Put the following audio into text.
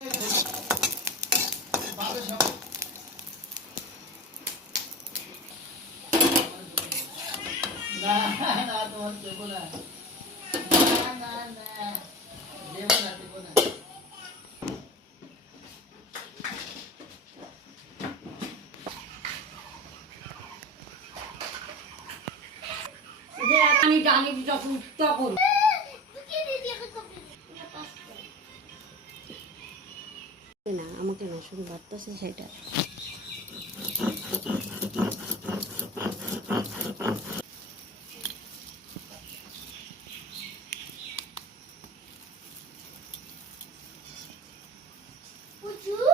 না না তোমার দেবো না, না না দেবো না, দেবো না। আমি জানি যখন তখন না আমাকে না শুধু বাড়তেছে সেটা। Would you?